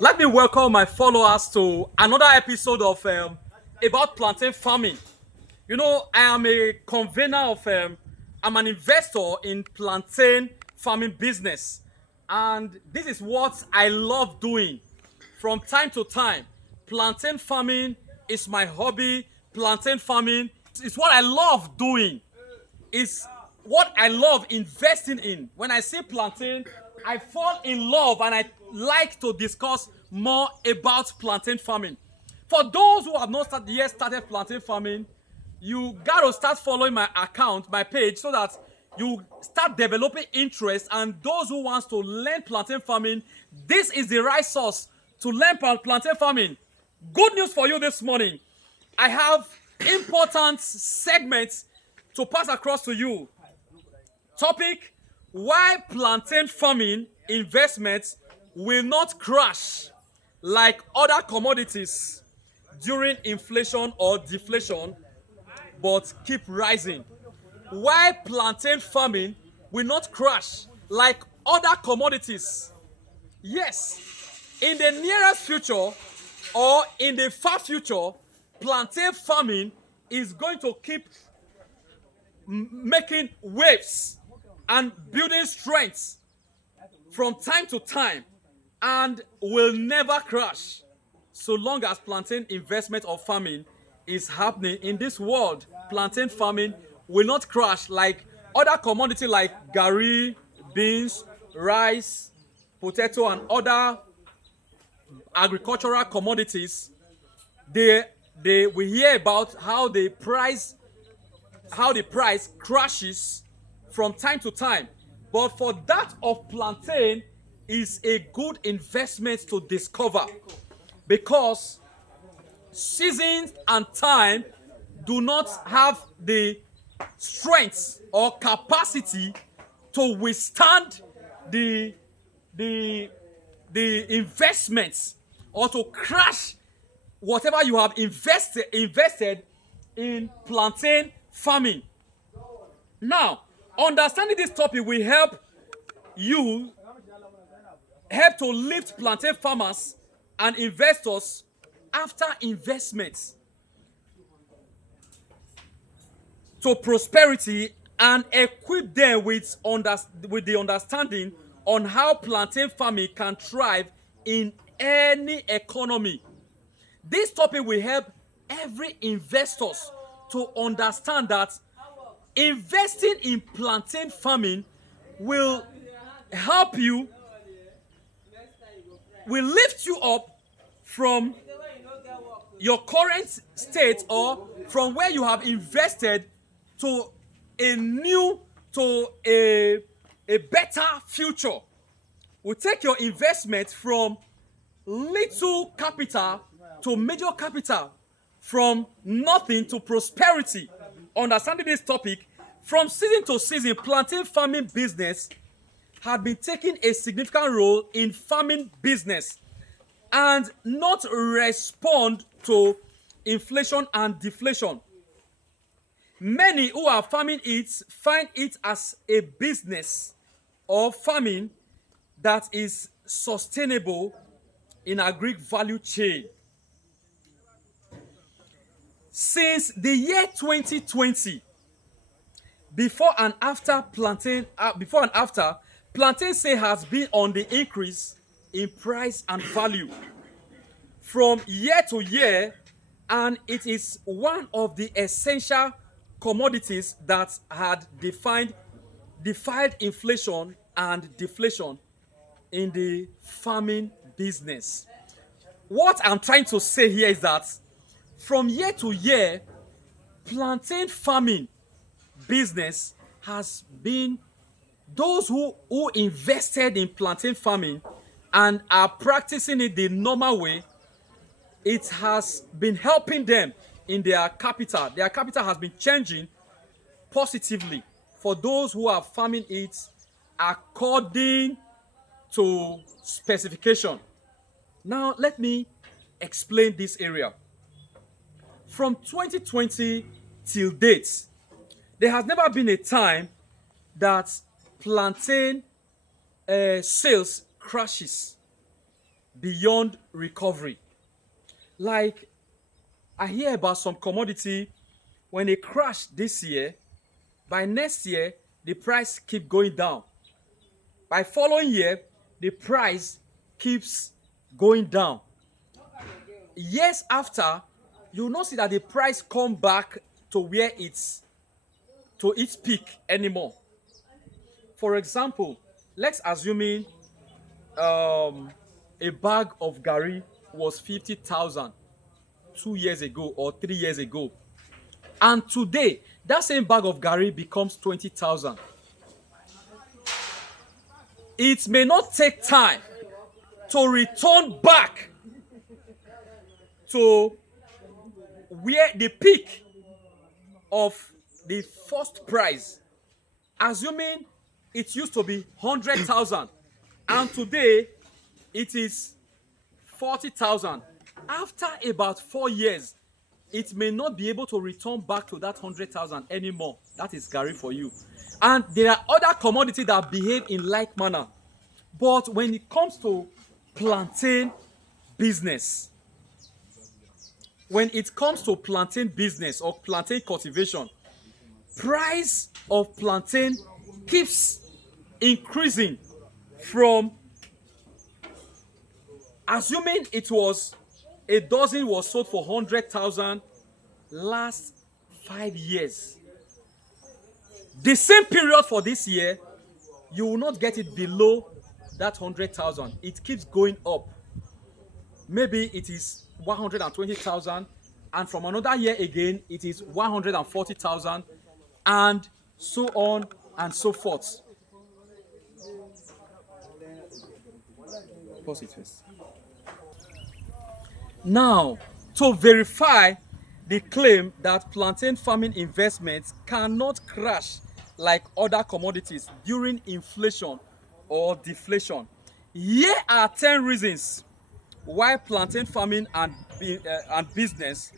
Let me welcome my followers to another episode of about plantain farming. You know, I am a convener of I'm an investor in plantain farming business, and this is what I love doing from time to time. Plantain farming is my hobby. Plantain farming is what I love doing. Is what I love investing in. When I see plantain, I fall in love and I like to discuss more about plantain farming. For those who have not yet started plantain farming, you gotta start following my account, my page, so that you start developing interest. And those who wants to learn plantain farming, this is the right source to learn plantain farming. Good news for you this morning. I have important segments to pass across to you. Topic: why plantain farming investments will not crash like other commodities during inflation or deflation, but keep rising. Why plantain farming will not crash like other commodities. Yes, in the nearest future or in the far future, plantain farming is going to keep making waves and building strength from time to time and will never crash so long as plantain investment or farming is happening in this world. Plantain farming will not crash like other commodity like garri, beans, rice, potato, and other agricultural commodities. They we hear about how the price crashes from time to time. But for that of plantain is a good investment to discover, because seasons and time do not have the strength or capacity to withstand the the the investments, or to crash whatever you have invested in plantain farming. Now, understanding this topic will you help to lift plantain farmers and investors after investments to prosperity, and equip them with the understanding on how plantain farming can thrive in any economy. This topic will help every investors to understand that investing in plantain farming will help you, will lift you up from your current state or from where you have invested to a better future. Will take your investment from little capital to major capital, from nothing to prosperity. Understanding this topic, from season to season, plantain farming business had been taking a significant role in farming business and not respond to inflation and deflation. Many who are farming it find it as a business or farming that is sustainable in agri value chain. Since the year 2020, before and after, plantain sale has been on the increase in price and value from year to year, and it is one of the essential commodities that had defied inflation and deflation in the farming business. What I'm trying to say here is that from year to year, plantain farming business has been, those who invested in plantain farming and are practicing it the normal way, it has been helping them in their capital. Their capital has been changing positively for those who are farming it according to specification. Now, let me explain this area. From 2020 till date, there has never been a time that plantain sales crashes. beyond recovery. Like, I hear about some commodity, when they crash this year, by next year the price keep going down. By following year, the price keeps going down. Years after, you will not see that the price come back to where it's to its peak anymore. For example, let's assuming a bag of gari was 50,000 2 years ago or 3 years ago, and today that same bag of gari becomes 20,000. It may not take time to return back to where the peak of the first price, assuming it used to be 100,000 and today it is 40,000. After about 4 years, it may not be able to return back to that 100,000 anymore. That is gari for you. And there are other commodities that behave in like manner. But when it comes to plantain business, when it comes to plantain business or plantain cultivation, price of plantain keeps increasing from, assuming it was a dozen was sold for 100,000 last 5 years. The same period for this year, you will not get it below that 100,000. It keeps going up. Maybe it is 120,000, and from another year again, it is 140,000, and so on and so forth. Pause it first. Now, to verify the claim that plantain farming investments cannot crash like other commodities during inflation or deflation, here are 10 reasons why plantain farming and business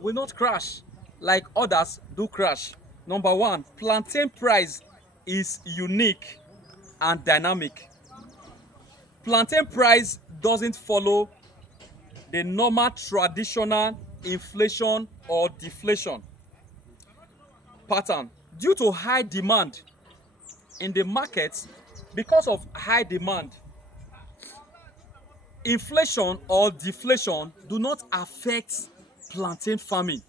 will not crash like others do crash. Number one, plantain price is unique and dynamic. Plantain price doesn't follow the normal traditional inflation or deflation pattern. Due to high demand in the market, because of high demand, inflation or deflation do not affect plantain farming.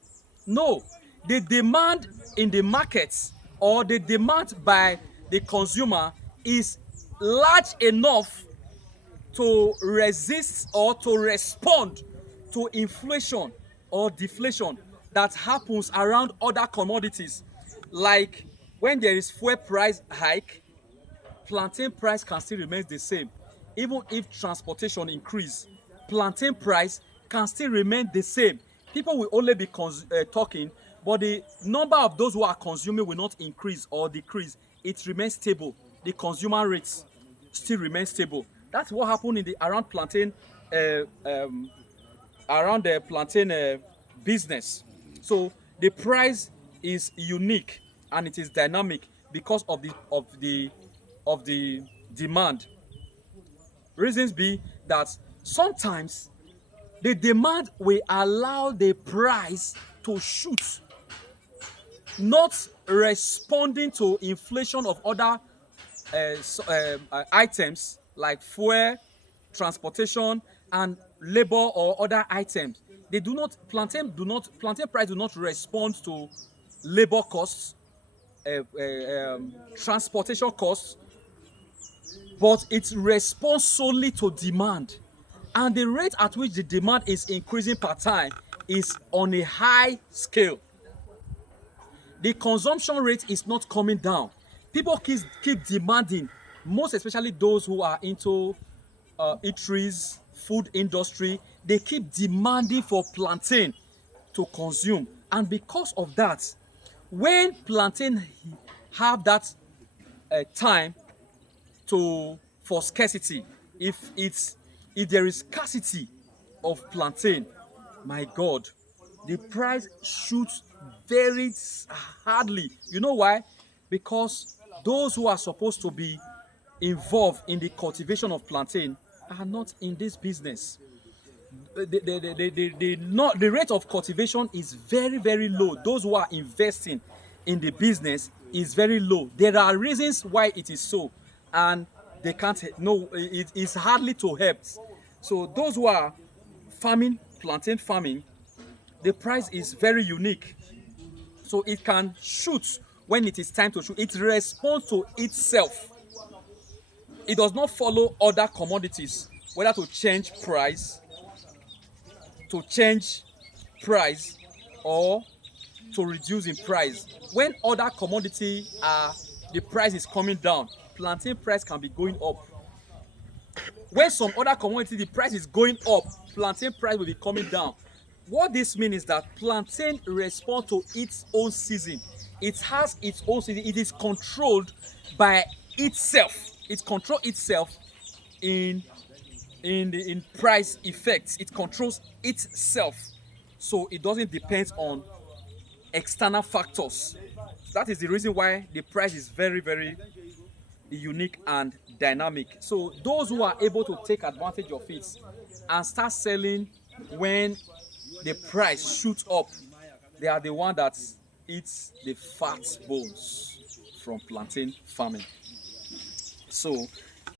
No, the demand in the market or the demand by the consumer is large enough to resist or to respond to inflation or deflation that happens around other commodities. Like when there is fuel price hike, plantain price can still remain the same. Even if transportation increase, plantain price can still remain the same. People will only be talking, but the number of those who are consuming will not increase or decrease. It remains stable. The consumer rates still remain stable. That's what happened in the around plantain business. So the price is unique and it is dynamic because of the demand. Reasons be that sometimes the demand will allow the price to shoot, not responding to inflation of other items like fuel, transportation, and labor or other items. Plantain price do not respond to labor costs, transportation costs, but it responds solely to demand. And the rate at which the demand is increasing per time is on a high scale. The consumption rate is not coming down. People keep demanding, most especially those who are into eateries, food industry. They keep demanding for plantain to consume, and because of that, when plantain have that time for scarcity, if there is scarcity of plantain, my God, the price shoots very hardly. You know why? Because those who are supposed to be involved in the cultivation of plantain are not in this business. The rate of cultivation is very, very low. Those who are investing in the business is very low. There are reasons why it is so, and they can't, no, it is hardly to help. So those who are farming, plantain farming, the price is very unique. So it can shoot when it is time to shoot. It responds to itself. It does not follow other commodities, whether to change price or to reduce in price. When other commodity are, the price is coming down, plantain price can be going up. When some other commodity the price is going up, plantain price will be coming down. What this means is that plantain responds to its own season. It has its own season. It is controlled by itself. It controls itself in price effects. It controls itself, so it doesn't depend on external factors. That is the reason why the price is very, very unique and dynamic. So those who are able to take advantage of it and start selling when the price shoots up, they are the one that eats the fat bones from plantain farming. So